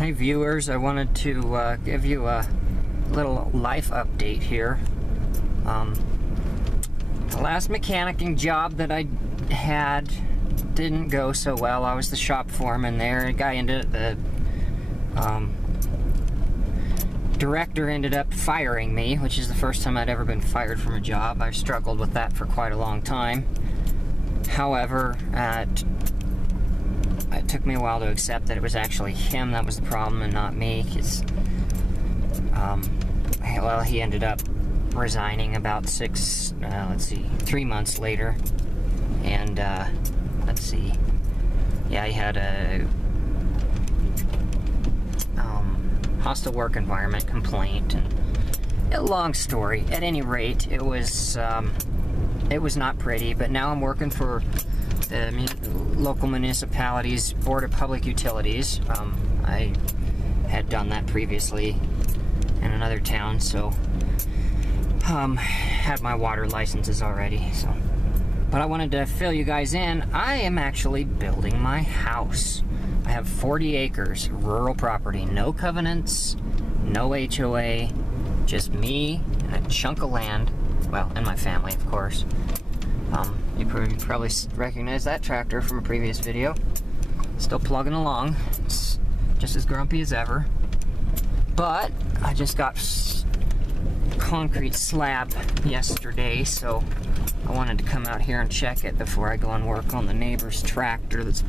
Hey viewers, I wanted to give you a little life update here. The last mechanicking job that I had didn't go so well. I was the shop foreman there. A guy the director ended up firing me, which is the first time I'd ever been fired from a job. I've struggled with that for quite a long time. However, it took me a while to accept that it was actually him that was the problem and not me. Well, he ended up resigning about 3 months later. And, yeah, he had a hostile work environment complaint. And a long story. At any rate, it was not pretty, but now I'm working for the local municipality's Board of Public Utilities. I had done that previously in another town, so had my water licenses already. So, but I wanted to fill you guys in. I am actually building my house. I have 40 acres, rural property, no covenants, no HOA, just me and a chunk of land. Well, and my family, of course. You probably recognize that tractor from a previous video. Still plugging along. It's just as grumpy as ever. But I just got concrete slab yesterday, so I wanted to come out here and check it before I go and work on the neighbor's tractor that's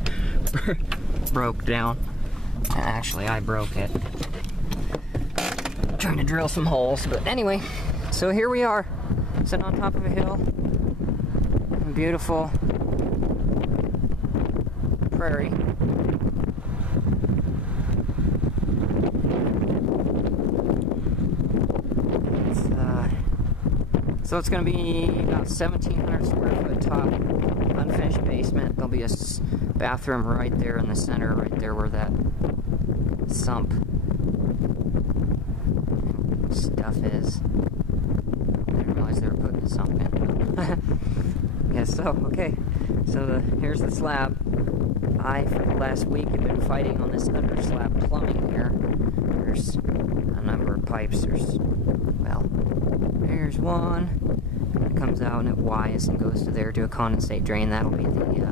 broke down. Actually, I broke it. Trying to drill some holes, but anyway, so here we are, sitting on top of a hill. Beautiful prairie. So it's going to be about 1,700 square foot top, unfinished basement. There'll be a bathroom right there in the center, right there where that sump stuff is. I didn't realize they were putting a sump in. Yeah, so, okay, so here's the slab. For the last week, have been fighting on this under slab plumbing here. There's a number of pipes. There's one that comes out and it wires and goes to there to a condensate drain. That'll be the,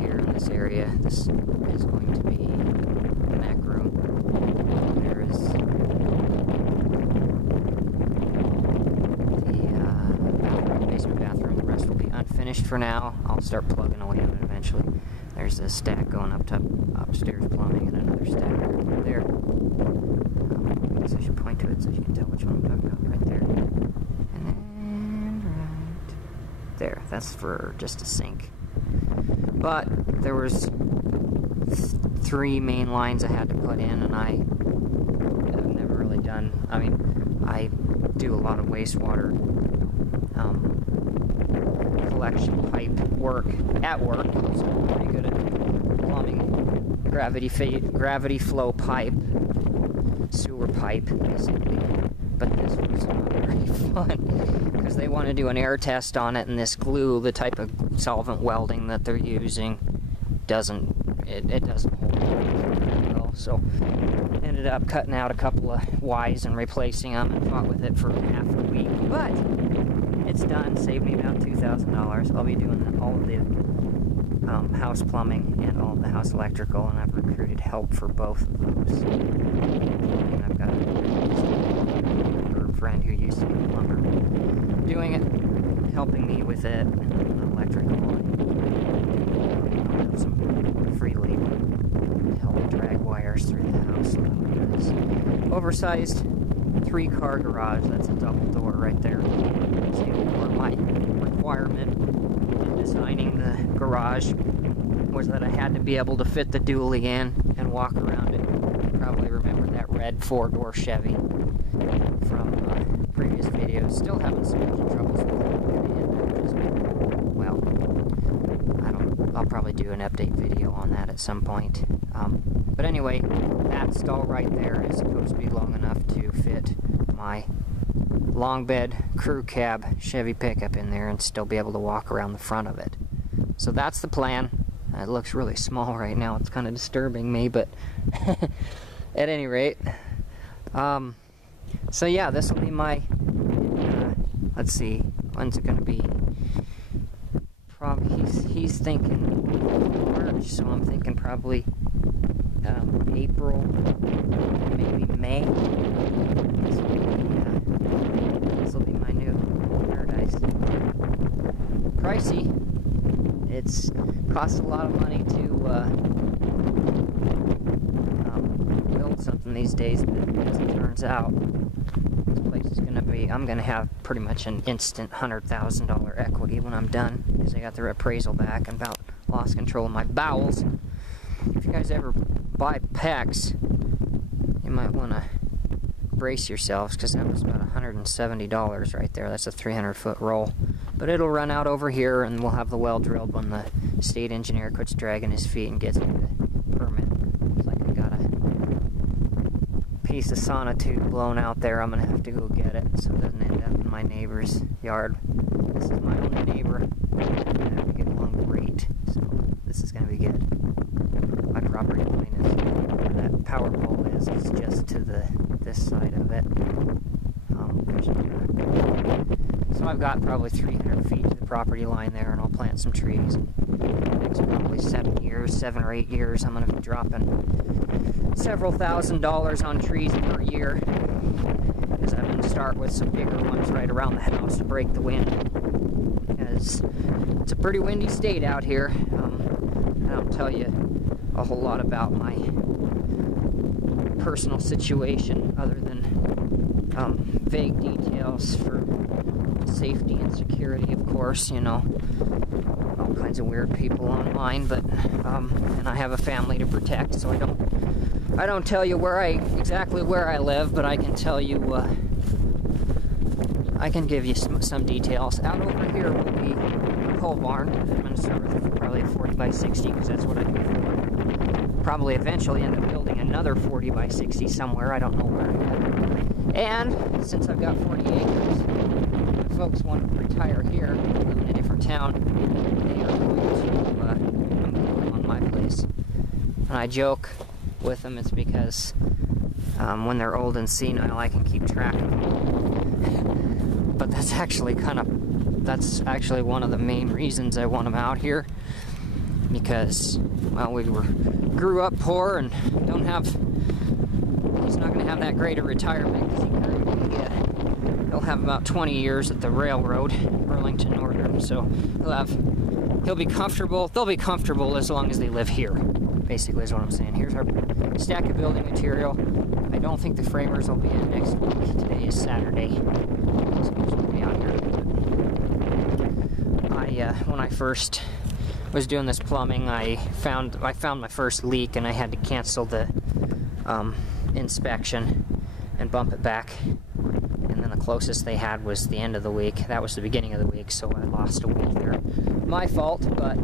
here in this area. This is going to be the back room. There is basement bathroom. The rest will be unfinished for now. I'll start plugging away on it eventually. There's a stack going up to upstairs plumbing and another stack over there. I guess I should point to it so you can tell which one I'm talking about. Right there. And then right there. That's for just a sink. But there was 3 main lines I had to put in, and I have never really done. I mean, I do a lot of wastewater collection pipe work at work, so I'm pretty good at plumbing, gravity flow pipe, sewer pipe, basically. But this was not very fun because they want to do an air test on it, and this glue, the type of solvent welding that they're using, doesn't hold very well. So ended up cutting out a couple of Ys and replacing them, and fought with it for half a week. But it's done. Saved me about $2,000. I'll be doing all of the house plumbing and all of the house electrical, and I've recruited help for both of those. And I've got a friend who used to be a plumber doing it, helping me with it, electrical, and some free labor to help drag wires through the house. So that would be nice. Oversized 3-car garage. That's a double door right there. My requirement in designing the garage was that I had to be able to fit the dually in and walk around it. You probably remember that red 4-door Chevy from previous videos. Still having some troubles with it. Well, I'll probably do an update video on that at some point. But anyway, that stall right there is supposed to be long enough to fit my long bed crew cab Chevy pickup in there and still be able to walk around the front of it. So that's the plan. It looks really small right now. It's kind of disturbing me, but at any rate, so yeah, this will be my, let's see, when's it going to be? Probably, he's thinking March, so I'm thinking probably April, maybe May. This will be my new paradise. Pricey. It's costs a lot of money to build something these days, but as it turns out, this place is going to be, I'm going to have pretty much an instant $100,000 equity when I'm done, because I got the appraisal back and about lost control of my bowels. If you guys ever buy PEX, you might want to brace yourselves, because that was about $170 right there. That's a 300-foot roll. But it'll run out over here, and we'll have the well drilled when the state engineer quits dragging his feet and gets me the permit. It's like I got a piece of sonotube blown out there. I'm gonna have to go get it so it doesn't end up in my neighbor's yard. This is my only neighbor. I have to get along great, so this is gonna be good. My property line is where that power pole is just to this side of it. So I've got probably 300 feet to the property line there, and I'll plant some trees. It's probably 7 or 8 years. I'm going to be dropping several $1,000s on trees per year, because I'm going to start with some bigger ones right around the house to break the wind, because it's a pretty windy state out here. I don't tell you a whole lot about my personal situation other than vague details for safety and security, of course, you know, all kinds of weird people online, but and I have a family to protect, so I don't tell you exactly where I live, but I can tell you, I can give you some details. Out over here will be a pole barn. I'm going to start with probably a 40 by 60, because that's what I do for. Probably eventually end up building another 40 by 60 somewhere, I don't know where yet. And since I've got 40 acres, if folks want to retire here, live in a different town, they are going to come on my place. And I joke with them, it's because when they're old and senile, I can keep track of them. But that's actually one of the main reasons I want them out here, because, well, we grew up poor and he's not going to have that great a retirement, because he'll have about 20 years at the railroad, Burlington Northern, so he'll be comfortable. They'll be comfortable as long as they live here, basically is what I'm saying. Here's our stack of building material. I don't think the framers will be in next week. Today is Saturday. So we'll be out here. When I first was doing this plumbing, I found my first leak, and I had to cancel the inspection and bump it back, and then the closest they had was the end of the week. That was the beginning of the week, so I lost a week there. My fault, but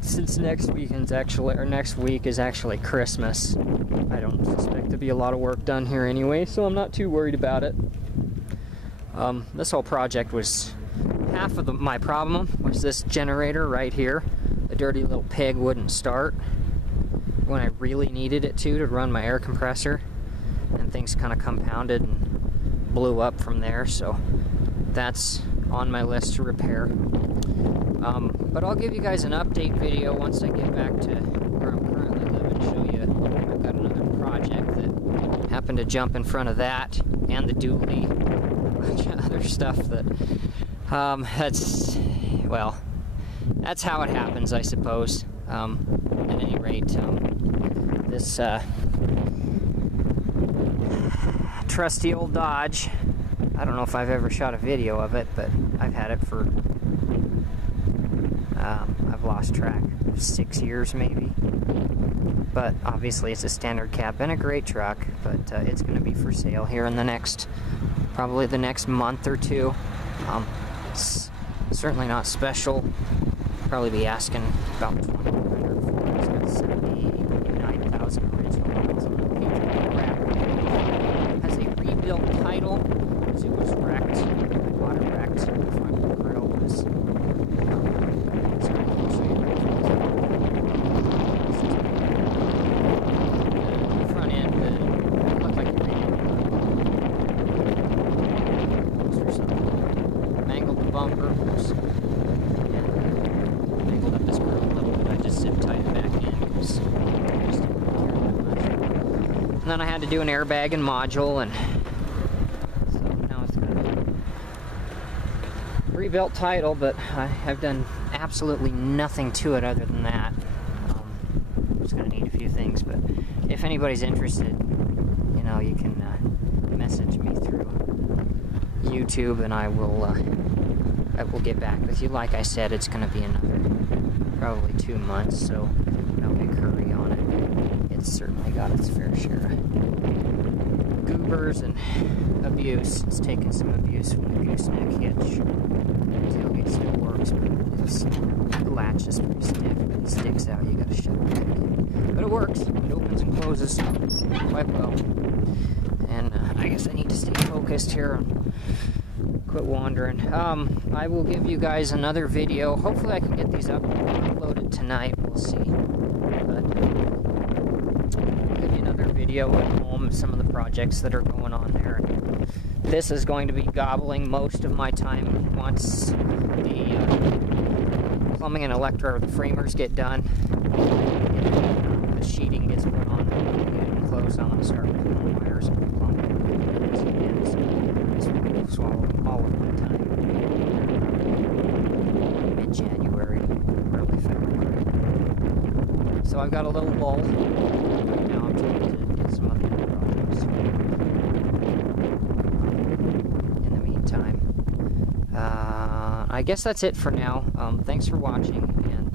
since next week is actually Christmas, I don't suspect there'll be a lot of work done here anyway, so I'm not too worried about it. This whole project was half of my problem was this generator right here. The dirty little pig wouldn't start when I really needed it to run my air compressor, and things kind of compounded and blew up from there, so that's on my list to repair. But I'll give you guys an update video once I get back to where I'm currently living, show you I've got another project that happened to jump in front of that, and the dually, a bunch of other stuff that that's how it happens, I suppose. At any rate, this trusty old Dodge, I don't know if I've ever shot a video of it, but I've had it for, I've lost track, 6 years maybe. But obviously it's a standard cab and a great truck, but it's going to be for sale here in probably the next month or two. It's certainly not special. Probably be asking about $2,100 for it. It's got 79,000 original miles on the page. Has a rebuilt title because it was wrecked, water wrecked. The front grill was. And then I had to do an airbag and module, and so now it's got a rebuilt title, but I've done absolutely nothing to it other than that. I'm just going to need a few things, but if anybody's interested, you know, you can message me through YouTube, and I will get back with you. Like I said, it's going to be another probably 2 months, so no big hurry on it. It's certainly got its fair share of goobers and abuse. It's taken some abuse from the gooseneck hitch. The tailgate still works, but this latch is pretty stiff. If it sticks out, you gotta shut it back in. But it works. It opens and closes quite well. And I guess I need to stay focused here and quit wandering. I will give you guys another video. Hopefully I can get these uploaded tonight. We'll see. But I'll give you another video at home of some of the projects that are going on there. This is going to be gobbling most of my time once the plumbing and the framers get done. The sheeting gets put on and get it enclosed. I'm going to start pulling wires and plumbing. This will swallow all of my time. Mid-January, early February. So I've got a little lull. Right now I'm trying to do some other projects. In the meantime, I guess that's it for now. Thanks for watching, and